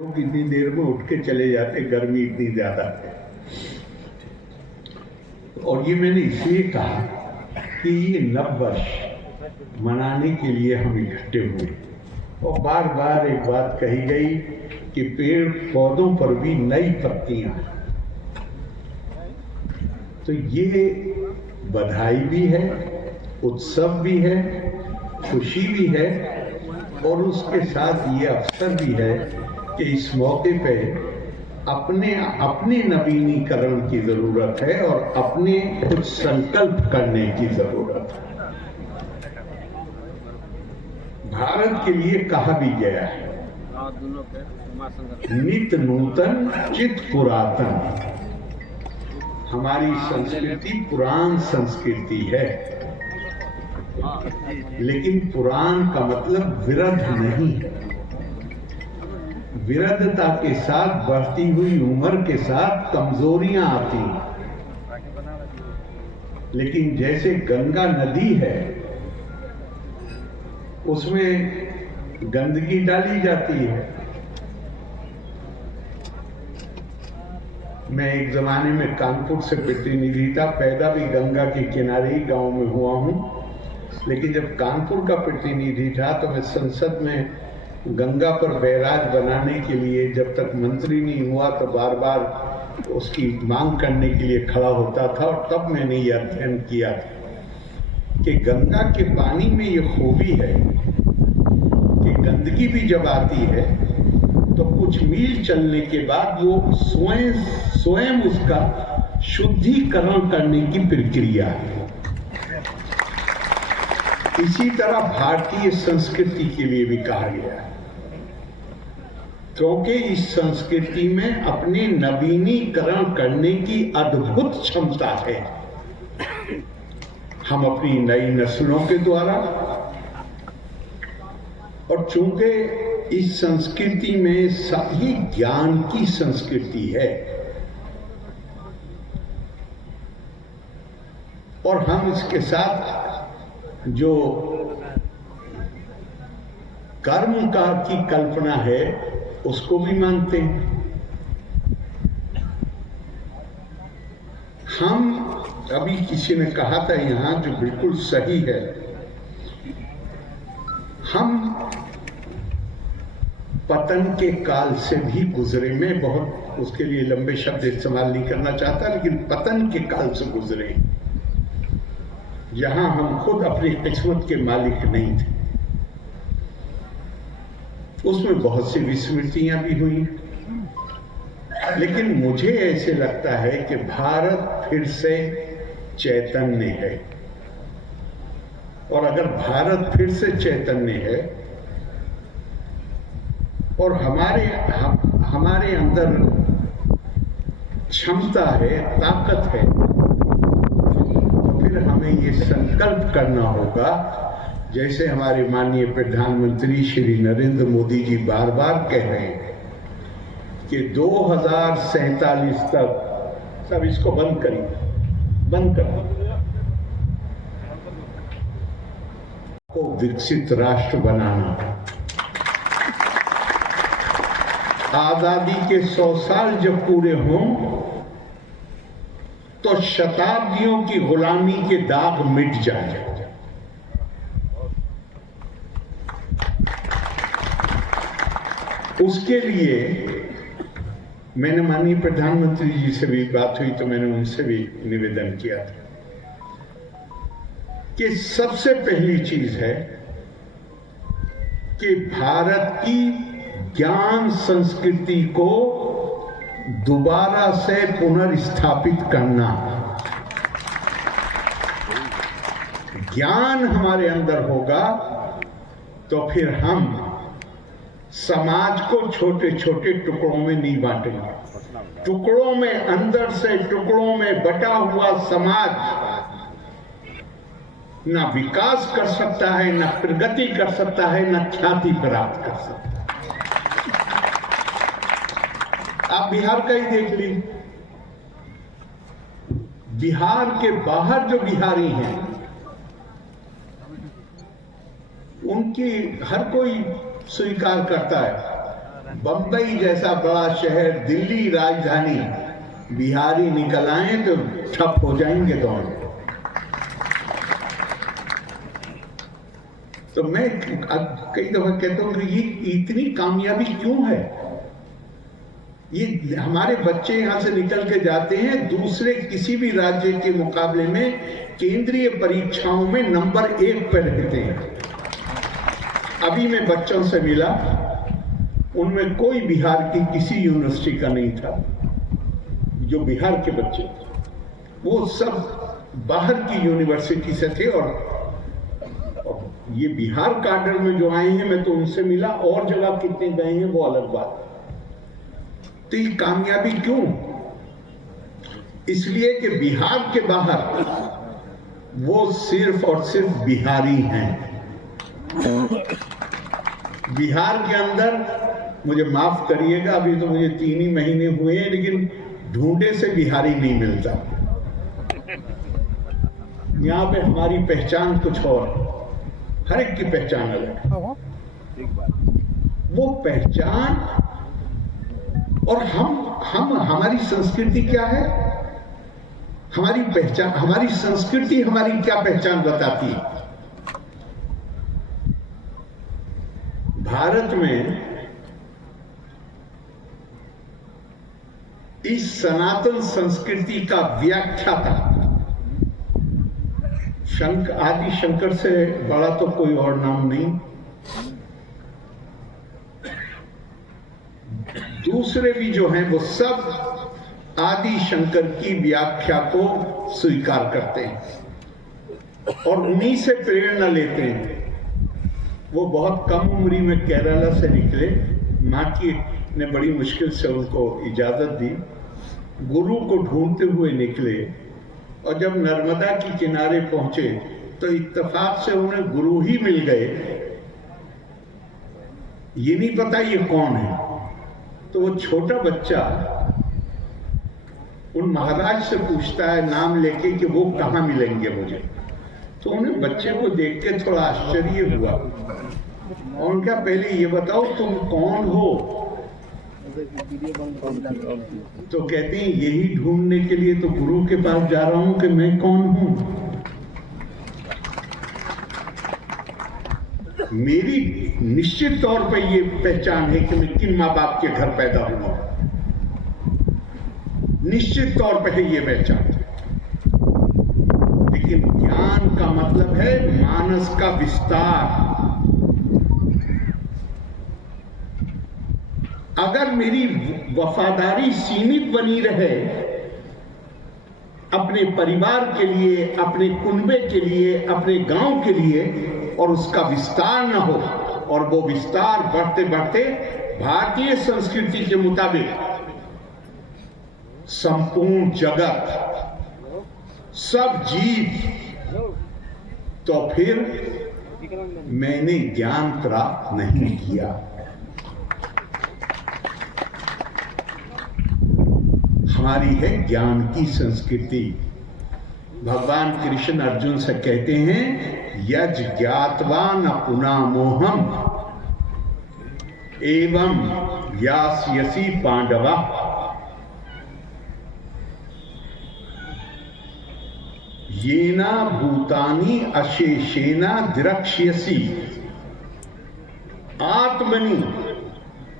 लोग इतनी देर में उठ के चले जाते, गर्मी इतनी ज्यादा है। और ये मैंने इसलिए कहा कि ये नववर्ष मनाने के लिए हम इकट्ठे हुए और बार बार एक बात कही गई कि पेड़ पौधों पर भी नई पत्तियां हैं। तो ये बधाई भी है, उत्सव भी है, खुशी भी है और उसके साथ ये अवसर भी है कि इस मौके पे अपने नवीनीकरण की जरूरत है और अपने कुछ संकल्प करने की जरूरत है। भारत के लिए कहा भी गया है, नित नूतन चित पुरातन। हमारी संस्कृति पुरान संस्कृति है, लेकिन पुरान का मतलब विरध नहीं है। विरधता के साथ बढ़ती हुई उम्र के साथ कमजोरियां आती हैं। लेकिन जैसे गंगा नदी है, उसमें गंदगी डाली जाती है। मैं एक जमाने में कानपुर से प्रतिनिधि था, पैदा भी गंगा के किनारे ही गांव में हुआ हूं। लेकिन जब कानपुर का प्रतिनिधि था तो मैं संसद में गंगा पर बैराज बनाने के लिए जब तक मंत्री नहीं हुआ तो बार बार उसकी मांग करने के लिए खड़ा होता था। और तब मैंने ये अध्ययन किया था कि गंगा के पानी में ये खूबी है कि गंदगी भी जब आती है तो कुछ मील चलने के बाद वो स्वयं उसका शुद्धिकरण करने की प्रक्रिया है। इसी तरह भारतीय संस्कृति के लिए भी कहा गया है, क्योंकि इस संस्कृति में अपने नवीनीकरण करने की अद्भुत क्षमता है। हम अपनी नई नस्लों के द्वारा, और चूंकि इस संस्कृति में सभी ज्ञान की संस्कृति है और हम इसके साथ जो कर्म का की कल्पना है उसको भी मानते हैं। हम अभी किसी ने कहा था यहां, जो बिल्कुल सही है, हम पतन के काल से भी गुजरे। मैं बहुत उसके लिए लंबे शब्द इस्तेमाल नहीं करना चाहता, लेकिन पतन के काल से गुजरे जहां हम खुद अपनी किस्मत के मालिक नहीं थे। उसमें बहुत सी विस्मृतियां भी हुई, लेकिन मुझे ऐसे लगता है कि भारत फिर से चैतन्य है। और अगर भारत फिर से चैतन्य है और हमारे अंदर क्षमता है, ताकत है, तो फिर हमें ये संकल्प करना होगा, जैसे हमारे माननीय प्रधानमंत्री श्री नरेंद्र मोदी जी बार बार कह रहे हैं कि 2047 तक, सब इसको बंद करिए, बंद कर को विकसित राष्ट्र बनाना। आजादी के 100 साल जब पूरे हों तो शताब्दियों की गुलामी के दाग मिट जाए। उसके लिए मैंने माननीय प्रधानमंत्री जी से भी बात हुई तो मैंने उनसे भी निवेदन किया था कि सबसे पहली चीज है कि भारत की ज्ञान संस्कृति को दोबारा से पुनर्स्थापित करना। ज्ञान हमारे अंदर होगा तो फिर हम समाज को छोटे छोटे टुकड़ों में नहीं बांटेंगे। टुकड़ों में, अंदर से टुकड़ों में बटा हुआ समाज ना विकास कर सकता है, ना प्रगति कर सकता है, ना ख्याति प्राप्त कर सकता है। आप बिहार का ही देख लीजिए, बिहार के बाहर जो बिहारी हैं उनकी हर कोई स्वीकार करता है बंबई जैसा बड़ा शहर, दिल्ली राजधानी, बिहारी निकल आए तो ठप हो जाएंगे दोनों। तो मैं कई दफा कहता हूं कि ये इतनी कामयाबी क्यों है? ये हमारे बच्चे यहां से निकल के जाते हैं, दूसरे किसी भी राज्य के मुकाबले में केंद्रीय परीक्षाओं में नंबर 1 पर रहते हैं। अभी मैं बच्चों से मिला, उनमें कोई बिहार की किसी यूनिवर्सिटी का नहीं था। जो बिहार के बच्चे वो सब बाहर की यूनिवर्सिटी से थे, और ये बिहार काडर में जो आए हैं, मैं तो उनसे मिला, और जगह कितने गए हैं वो अलग बात। तो ये कामयाबी क्यों? इसलिए कि बिहार के बाहर वो सिर्फ और सिर्फ बिहारी हैं। बिहार के अंदर, मुझे माफ करिएगा, अभी तो मुझे 3 ही महीने हुए हैं, लेकिन ढूंढे से बिहारी नहीं मिलता। यहाँ पे हमारी पहचान कुछ और, हर एक की पहचान अलग है। वो पहचान और हमारी संस्कृति क्या है? हमारी पहचान, हमारी संस्कृति हमारी क्या पहचान बताती है? भारत में इस सनातन संस्कृति का व्याख्याता आदि शंकर से बड़ा तो कोई और नाम नहीं। दूसरे भी जो हैं वो सब आदि शंकर की व्याख्या को स्वीकार करते हैं और उन्हीं से प्रेरणा लेते हैं। वो बहुत कम उम्री में केरला से निकले, माँ की ने बड़ी मुश्किल से उनको इजाजत दी, गुरु को ढूंढते हुए निकले, और जब नर्मदा के किनारे पहुंचे तो इत्तेफाक से उन्हें गुरु ही मिल गए। ये नहीं पता ये कौन है। तो वो छोटा बच्चा उन महाराज से पूछता है नाम लेके कि वो कहाँ मिलेंगे मुझे। तो उन्हें बच्चे को देख के थोड़ा आश्चर्य हुआ और उनका, पहले ये बताओ तुम कौन हो? तो कहते हैं यही ढूंढने के लिए तो गुरु के पास जा रहा हूं कि मैं कौन हूं। मेरी निश्चित तौर पर यह पहचान है कि मैं किन मां बाप के घर पैदा हुआ, निश्चित तौर पर है ये पहचान। लेकिन ज्ञान का मतलब है मानस का विस्तार। अगर मेरी वफादारी सीमित बनी रहे अपने परिवार के लिए, अपने कुनबे के लिए, अपने गांव के लिए, और उसका विस्तार न हो, और वो विस्तार बढ़ते बढ़ते भारतीय संस्कृति के मुताबिक संपूर्ण जगत, सब जीव, तो फिर मैंने ज्ञान प्राप्त नहीं किया। हमारी है ज्ञान की संस्कृति। भगवान कृष्ण अर्जुन से कहते हैं, यज ज्ञात्वा न पुना मोहम एवं यास्यसि पांडवा। येना भूतानि अशेषेना द्रक्ष्यसि आत्मनि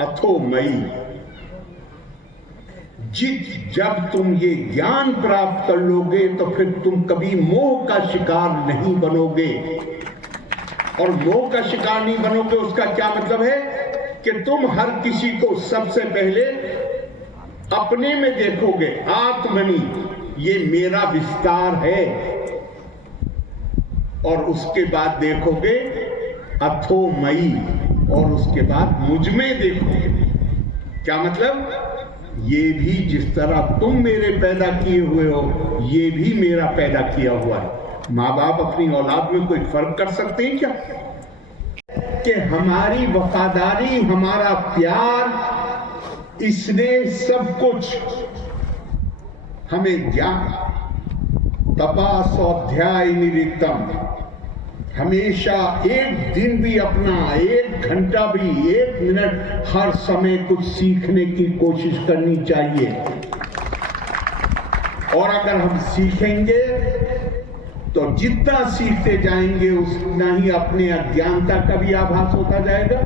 अथो मयि। जब तुम ये ज्ञान प्राप्त कर लोगे तो फिर तुम कभी मोह का शिकार नहीं बनोगे। और मोह का शिकार नहीं बनोगे उसका क्या मतलब है कि तुम हर किसी को सबसे पहले अपने में देखोगे। आत्मनि, ये मेरा विस्तार है, और उसके बाद देखोगे अथो मयि, और उसके बाद मुझ में देखोगे। क्या मतलब? ये भी जिस तरह तुम मेरे पैदा किए हुए हो, ये भी मेरा पैदा किया हुआ है। माँ बाप अपनी औलाद में कोई फर्क कर सकते हैं क्या? कि हमारी वफादारी, हमारा प्यार, इसने सब कुछ हमें ज्ञान, तपा स्वाध्याय निरितम, हमेशा एक दिन भी अपना, एक घंटा भी, एक मिनट, हर समय कुछ सीखने की कोशिश करनी चाहिए। और अगर हम सीखेंगे तो जितना सीखते जाएंगे उतना ही अपने अज्ञानता का भी आभास होता जाएगा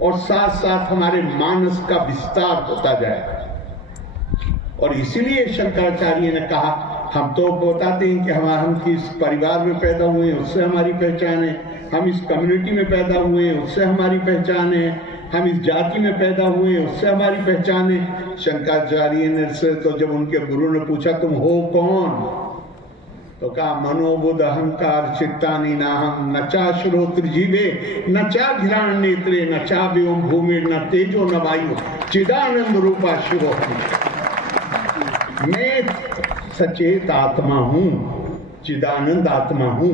और साथ साथ हमारे मानस का विस्तार होता जाएगा। और इसीलिए शंकराचार्य ने कहा, हम तो बताते हैं कि हम किस परिवार में पैदा हुए हैं उससे हमारी पहचान है, हम इस कम्युनिटी में पैदा हुए हैं उससे हमारी पहचान है, हम इस जाति में पैदा हुए हैं उससे हमारी पहचान है। शंकराचार्य ने से तो जब उनके गुरु ने पूछा तुम हो कौन, तो कहा मनोबुद्ध अहंकार चित्तानि नाहं न चा श्रोत्र जीवे न चा घ्राण नेत्रे न चा व्योम भूमि न तेजो न वायु चिदानंद रूपा शिवोहम। मैं सचेत आत्मा हूं, चिदानंद आत्मा हूं,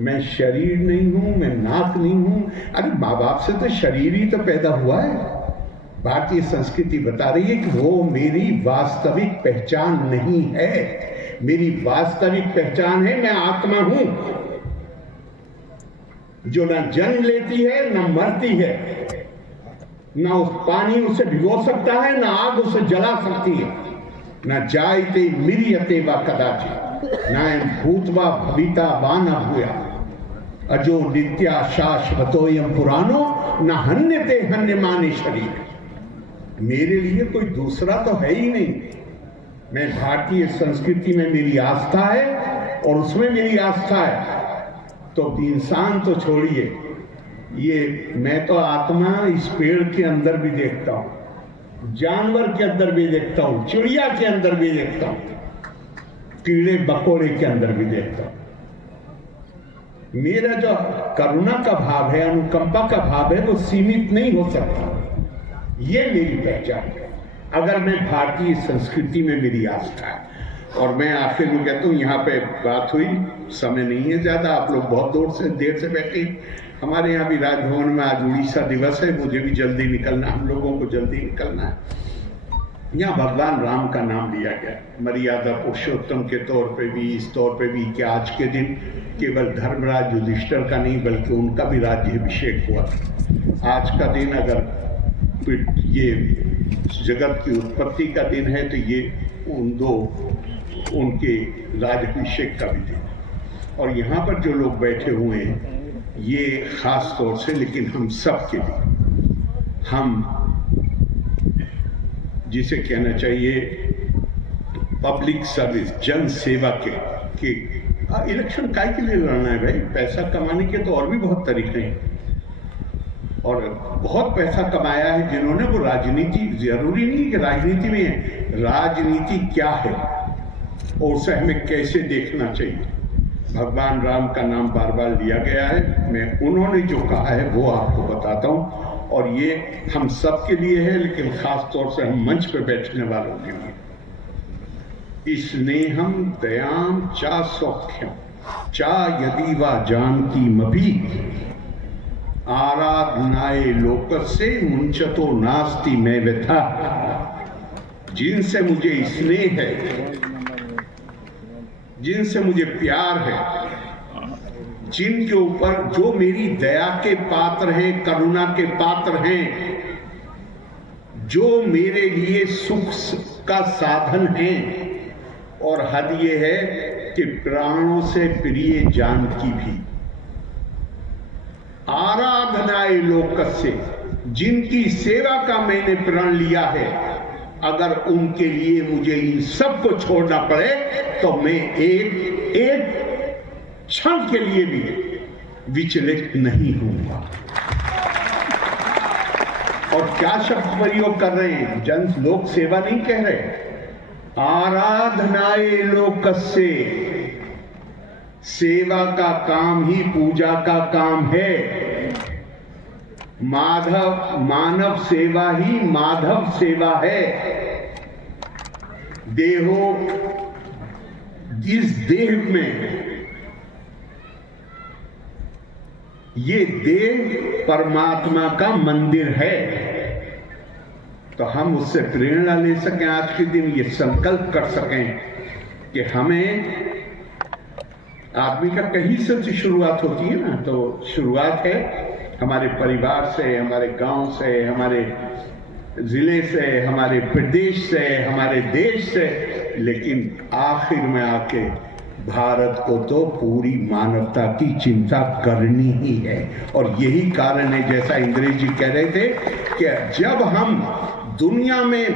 मैं शरीर नहीं हूं, मैं नाक नहीं हूं। अरे माँ बाप से तो शरीर ही तो पैदा हुआ है। भारतीय संस्कृति बता रही है कि वो मेरी वास्तविक पहचान नहीं है, मेरी वास्तविक पहचान है मैं आत्मा हूं जो न जन्म लेती है न मरती है, न उस पानी उसे भिगो सकता है न आग उसे जला सकती है, न जायते मिरियते वा कदाचित न भूतवा भविता वा न भूया अजो नित्या शाश्वतोयम पुरानो न हन्यते हन्यमाने शरीर। मेरे लिए कोई दूसरा तो है ही नहीं। मैं भारतीय संस्कृति में मेरी आस्था है और उसमें मेरी आस्था है। तो इंसान तो छोड़िए, ये मैं तो आत्मा इस पेड़ के अंदर भी देखता हूं, जानवर के अंदर भी देखता हूं, चिड़िया के अंदर भी देखता हूं, कीड़े मकोड़े के अंदर भी देखता हूं। मेरा जो करुणा का भाव है, अनुकंपा का भाव है, वो सीमित नहीं हो सकता। ये मेरी पहचान है अगर मैं भारतीय संस्कृति में मेरी आस्था है। और मैं आखिर में कहता हूँ, यहाँ पे बात हुई, समय नहीं है ज्यादा, आप लोग बहुत देर से बैठे। हमारे यहाँ भी राजभवन में आज उड़ीसा दिवस है, मुझे भी जल्दी निकलना, हम लोगों को जल्दी निकलना है। यहाँ भगवान राम का नाम लिया गया, मर्यादा पुरुषोत्तम के तौर पे भी, इस तौर पे भी कि आज के दिन केवल धर्मराज युधिष्ठिर का नहीं बल्कि उनका भी राज्याभिषेक हुआ। आज का दिन अगर ये जगत की उत्पत्ति का दिन है तो ये उनके राज्याभिषेक का भी दिन। और यहाँ पर जो लोग बैठे हुए हैं ये खास तौर से, लेकिन हम सब के लिए, हम जिसे कहना चाहिए पब्लिक सर्विस, जन सेवा के इलेक्शन काय के लिए लड़ना है भाई? पैसा कमाने के तो और भी बहुत तरीके हैं और बहुत पैसा कमाया है जिन्होंने, वो राजनीति जरूरी नहीं कि राजनीति में है, राजनीति क्या है और उसे हमें कैसे देखना चाहिए। भगवान राम का नाम बार बार लिया गया है, मैं उन्होंने जो कहा है वो आपको बताता हूँ और ये हम सब के लिए है, लेकिन खास तौर से हम मंच पे बैठने वालों के लिए। स्नेहम दयाम चा सौख्यम चा यदि वा जानकी मभी आराधनाए लोकस्य मुंचतो नास्ति मैं व्यथा। जिनसे मुझे स्नेह है, जिनसे मुझे प्यार है, जिनके ऊपर जो मेरी दया के पात्र हैं, करुणा के पात्र हैं, जो मेरे लिए सुख का साधन है, और हद ये है कि प्राणों से प्रिय जानकी भी। आराधनाए लोकस्य, जिनकी सेवा का मैंने प्रण लिया है, अगर उनके लिए मुझे इन सब को छोड़ना पड़े तो मैं एक क्षण के लिए भी विचलित नहीं होऊंगा। और क्या शब्द प्रयोग कर रहे हैं? जन लोक सेवा नहीं कह रहे, आराधनाए लोकस्य, सेवा का काम ही पूजा का काम है। मानव सेवा ही माधव सेवा है। देहो, इस देह में, ये देह परमात्मा का मंदिर है। तो हम उससे प्रेरणा ले सकें, आज के दिन ये संकल्प कर सकें कि हमें आदमी का कहीं से शुरुआत होती है ना, तो शुरुआत है हमारे परिवार से, हमारे गांव से, हमारे जिले से, हमारे प्रदेश से, हमारे देश से, लेकिन आखिर में आके भारत को तो पूरी मानवता की चिंता करनी ही है। और यही कारण है, जैसा इंद्रेश जी कह रहे थे, कि जब हम दुनिया में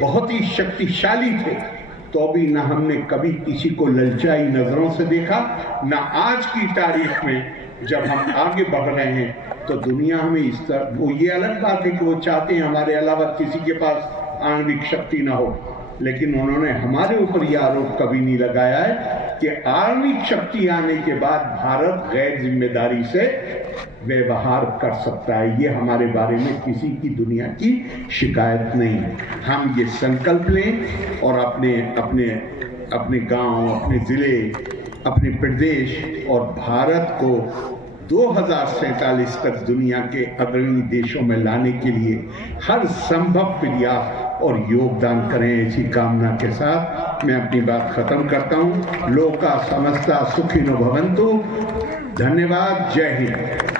बहुत ही शक्तिशाली थे तो भी ना हमने कभी किसी को ललचाई नजरों से देखा, ना आज की तारीख में जब हम आगे बढ़ रहे हैं तो दुनिया हमें इस तरह, वो ये अलग बात है कि वो चाहते हैं हमारे अलावा किसी के पास आणविक शक्ति ना हो, लेकिन उन्होंने हमारे ऊपर यह आरोप कभी नहीं लगाया है कि आणविक शक्ति आने के बाद भारत गैर जिम्मेदारी से व्यवहार कर सकता है। ये हमारे बारे में किसी की दुनिया की शिकायत नहीं है। हम ये संकल्प लें और अपने गांव, अपने जिले, अपने प्रदेश और भारत को 2047 तक दुनिया के अग्रणी देशों में लाने के लिए हर संभव प्रयास और योगदान करें, ऐसी कामना के साथ मैं अपनी बात खत्म करता हूं। लोका समस्ता सुखिनो भवन्तु। धन्यवाद। जय हिंद।